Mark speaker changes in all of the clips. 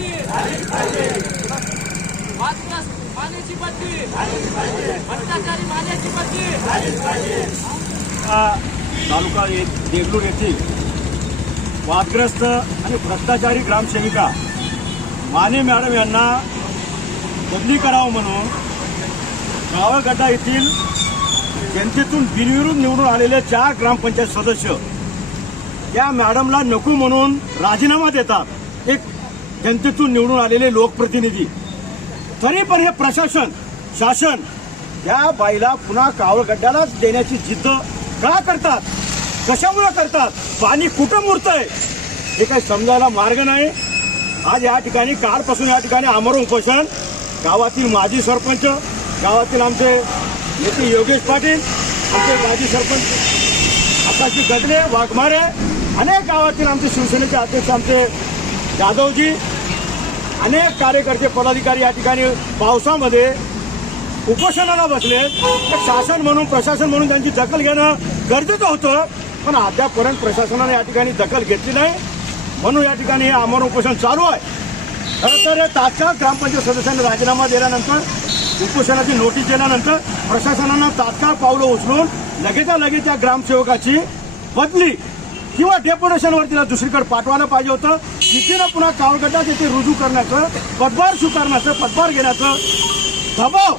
Speaker 1: बदली मानेची बदली
Speaker 2: भ्रष्टाचारी मानेची तालुका देगलूर येथील वादग्रस्त आणि भ्रष्टाचारी ग्रामसेविका माने मॅडम यांना बदली करावं म्हणून गावगटा येथील जनतेतून बिनविरोध निवडून आलेले चार ग्रामपंचायत सदस्य या मॅडमला नको म्हणून राजीनामा देतात एक जनतेतून निवडून आलेले लोकप्रतिनिधी तरी पण हे प्रशासन शासन या बाईला पुन्हा कावळ देण्याची जिद्द का करतात कशामुळे करतात पाणी कुठं आहे हे काही समजायला मार्ग नाही आज या ठिकाणी कालपासून या ठिकाणी अमर उपोषण गावातील माजी सरपंच गावातील आमचे नेते योगेश पाटील आमचे माजी सरपंच आकाशी गडले वाघमारे अनेक गावातील आमचे शिवसेनेचे अध्यक्ष आमचे जाधवजी अनेक कार्यकर्ते पदाधिकारी या ठिकाणी पावसामध्ये उपोषणाला बसले तर शासन म्हणून प्रशासन म्हणून त्यांची दखल घेणं गरजेचं होतं पण अद्यापपर्यंत प्रशासनाने या ठिकाणी दखल घेतली नाही म्हणून या ठिकाणी हे आमरण उपोषण चालू आहे खरं तर तात्काळ ग्रामपंचायत सदस्यांना राजीनामा दिल्यानंतर उपोषणाची नोटीस दिल्यानंतर प्रशासनानं तात्काळ पावलं उचलून लगेच लगेच त्या ग्रामसेवकाची बदली किंवा डेप्युटेशनवर तिला दुसरीकडे पाठवायला पाहिजे होतं तिथेनं पुन्हा कावळगटात येथे रुजू करण्याचं पदभार स्वीकारण्याचं पदभार घेण्याचं दबाव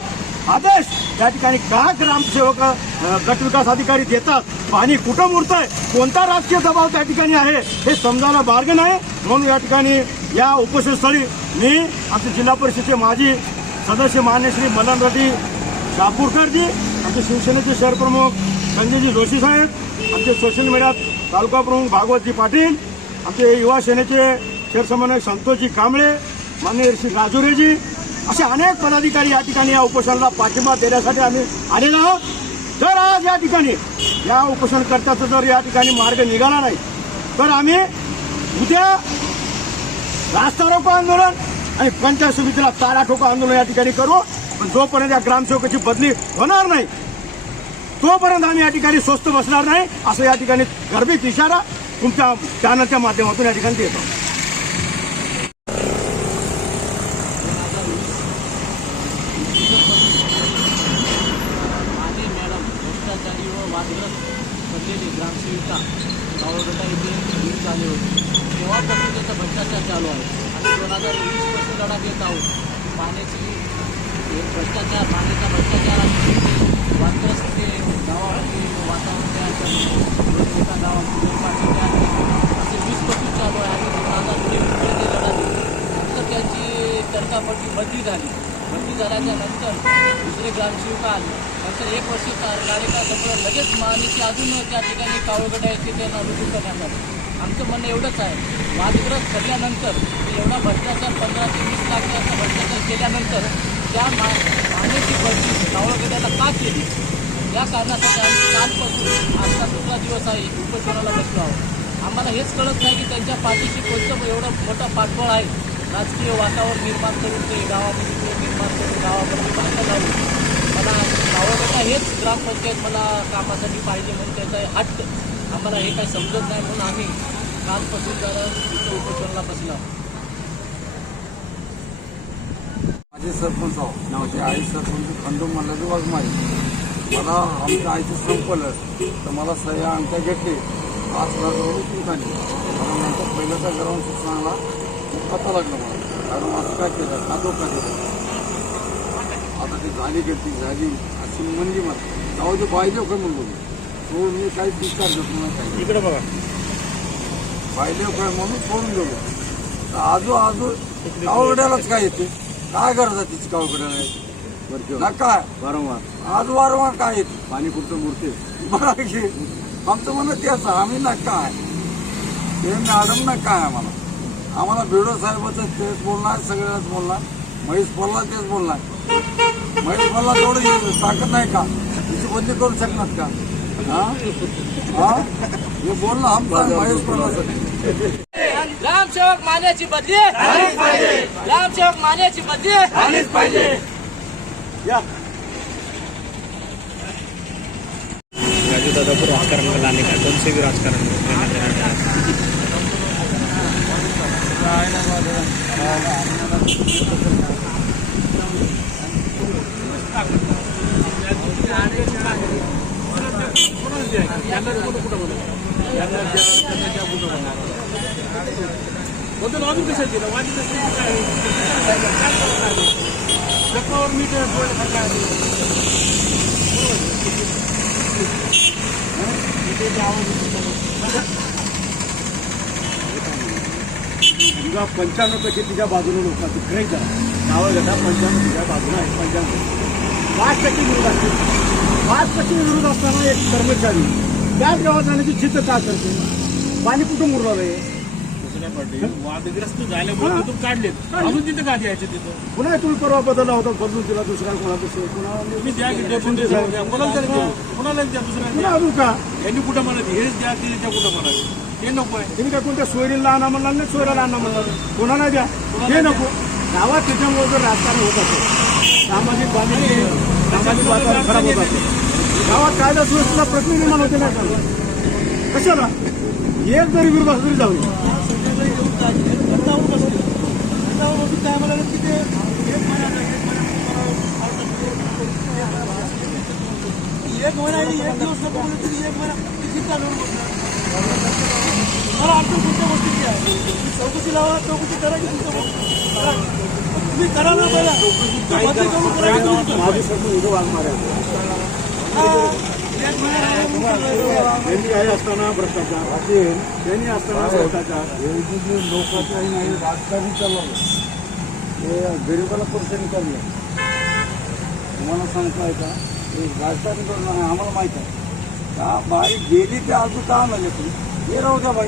Speaker 2: आदेश या ठिकाणी का ग्रामसेवक गटविकास अधिकारी देतात पाणी कुठं मुरतंय कोणता राजकीय दबाव त्या ठिकाणी आहे हे समजायला मार्ग नाही म्हणून या ठिकाणी या उपस्थितस्थळी मी आमचे जिल्हा परिषदेचे माजी सदस्य मान्य श्री मदन रेड्डी शापूरकरजी आमचे शिवसेनेचे शहरप्रमुख संजयजी जोशी साहेब आमचे सोशल मीडियात तालुका प्रमुख भागवतजी पाटील आमचे युवा सेनेचे शहरसमन्वयक संतोषजी कांबळे माननीय श्री राजुरेजी असे अनेक पदाधिकारी या ठिकाणी या उपोषणाला पाठिंबा देण्यासाठी आम्ही आलेलो आहोत जर आज या ठिकाणी या उपोषणकर्त्याचा जर या ठिकाणी मार्ग निघाला नाही तर आम्ही उद्या रास्ता रोको आंदोलन आणि पंचायत समितीला चारा आंदोलन या ठिकाणी करू पण जोपर्यंत या ग्रामसेवकाची बदली होणार नाही तोपर्यंत आम्ही या ठिकाणी स्वस्त बसणार नाही असं या ठिकाणी गर्भित इशारा तुमच्या चॅनलच्या माध्यमातून या ठिकाणी देतो
Speaker 3: ग्रामसेविका गावडोटा येथे घेऊन चालू होते तेव्हापासून त्याचा भ्रष्टाचार चालू आहे आणि दोन हजार लढा घेत आहोत पाण्याची झाल्यानंतर दुसरे ग्रामसेवक आले नंतर एक वर्ष कार्यकाळ संपलं लगेच की अजून त्या ठिकाणी कावळगट आहे त्यांना रुजू करण्यात आले आमचं म्हणणं एवढंच आहे वादग्रस्त ठरल्यानंतर एवढा भ्रष्टाचार पंधरा ते वीस लाखाचा भ्रष्टाचार केल्यानंतर त्या मा मानेची बदली कावळगड्याला का केली या कारणासाठी आम्ही कालपासून आजचा दुसरा दिवस आहे उपोषणाला बसलो आहोत आम्हाला हेच कळत नाही की त्यांच्या पाठीशी कोणतं एवढं मोठं पाठबळ आहे राजकीय वातावरण निर्माण करून ते गावामध्ये निर्माण करून गावामध्ये बांधलं लावून मला गावाकडनं हेच ग्रामपंचायत मला कामासाठी पाहिजे म्हणून त्याचा हट्ट आम्हाला हे काय समजत नाही म्हणून आम्ही कालपासून जरा तिथं उपचारला बसला
Speaker 4: माझे सरपंच आहो माझे आई सरपंच खंडू वाज माझी मला आमच्या आईचं संपलं तर मला सह्या आमच्या घेतली आज मला नंतर पहिल्याचा ग्राउंड चांगला आता लागलं मला अरे असं काय केलं का धोका केलं आता ती झाली गलती झाली अशी म्हणली मला जाऊ दे पाहिजे काय म्हणलो तो मी काही विचार देतो नाही काही इकडे बघा पाहिले काय म्हणून सोडून गेलो आजू आजू गावगड्यालाच काय येते काय गरज आहे तिची गावगड्याला येते नका
Speaker 5: वारंवार
Speaker 4: आज वारंवार काय येते
Speaker 5: पाणी कुठचं मूर्ती
Speaker 4: बरं आमचं म्हणत असं आम्ही नका आहे हे मॅडम नका आहे आम्हाला आम्हाला भिडो साहेबाचं तेच बोलणार सगळ्याच बोलणार महेश पल्ला तेच बोलणार महेश पल्ला तेवढं ताकद नाही का तिची बंदी करू शकणार का हा हे बोलणं आमचा महेश पल्ला
Speaker 1: ग्रामसेवक मान्याची बदली पाहिजे ग्रामसेवक मान्याची बदली झालीच पाहिजे
Speaker 6: राजू दादा राजकारण लाने का कौन भी राजकारण बदल
Speaker 2: अजून कशात दिलं वाजी चक्रावर मीठ बोलण्यासारखं आहे आवाज किंवा पंच्याण्णव टक्के तिच्या बाजूने लोकांचं खरे करा नावं घेता पंच्याण्णव तिच्या बाजूला आहे पंच्याण्णव पाच टक्के विरोध असते पाच टक्के विरोध असताना एक कर्मचारी त्याच गावात जाण्याची चित्त का करते पाणी कुठून मुरलं आहे
Speaker 7: काढले अजून तिथं
Speaker 2: पुन्हा तुम्ही परवा बदलला होता बदलून दिला दुसऱ्या कोणाला
Speaker 7: कोणाला द्या दुसऱ्या अजून का यांनी कुठं म्हणत हेच द्या ते कुठं म्हणत हे नको आहे
Speaker 2: त्यांनी काय कोणत्या सोयरीला आणा म्हणणार नाही सोयराला आणा म्हणणार नाही कोणाला द्या हे नको गावात त्याच्यामुळे जर राजकारण होत असेल सामाजिक बांधणी सामाजिक वातावरण खराब होत असेल गावात कायदा सुरक्षेचा प्रश्न निर्माण होते नाही सांगा कशाला एक जरी विरोध असली जाऊ
Speaker 8: काय एक महिना एक दिवस एक महिना किती चालू मला अडचण गोष्टीची आहे चौकशी लावा चौकशी करा तुमच्या तुम्ही करा ना पहिला म्हणजे
Speaker 9: त्यांनी आहे असताना भ्रष्टाचार असेल त्यांनी असताना भ्रष्टाचार
Speaker 4: हे लोकांचाही नाही राजकारणी चालवलं हे गरीबाला परेशानी करलं तुम्हाला सांगता का हे राजकारण करणं आम्हाला माहीत आहे का बाई गेली ते अजून का नाही तुम्ही हे राहू द्या बाई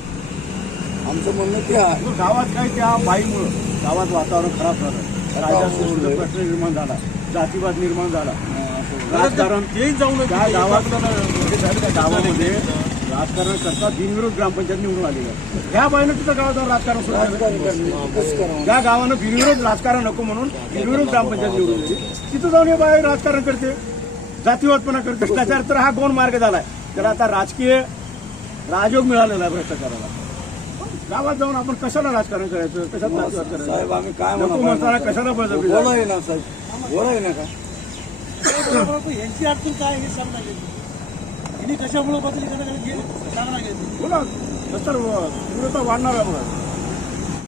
Speaker 4: आमचं म्हणणं ते आहे
Speaker 2: गावात काय त्या बाईमुळं गावात वातावरण खराब झालं राजा हो, हो. प्रश्न निर्माण झाला जातीवाद निर्माण झाला हो. राजकारण तेही जाऊन त्या गावातलं त्या गावामध्ये राजकारण करता बिनविरोध ग्रामपंचायत निवडून आलेली आहे ह्या बाईनं तिथं गावात राजकारण सुरू ज्या गावानं बिनविरोध राजकारण नको म्हणून बिनविरोध ग्रामपंचायत निवडून आली तिथं जाऊन हे बाई राजकारण करते जातीवादपणा करते भ्रष्टाचार तर हा कोण मार्ग झालाय तर आता राजकीय राजयोग मिळालेला आहे भ्रष्टाचाराला गावात जाऊन आपण कशाला राजकारण करायचं कशाला राजकारण
Speaker 4: साहेब आम्ही काय म्हणतो
Speaker 2: कशाला बळजबरी
Speaker 4: बोला साहेब बोला का यांची अडचण काय हे सांगता कशामुळे बदली करायला बोला तर वाढणार आहे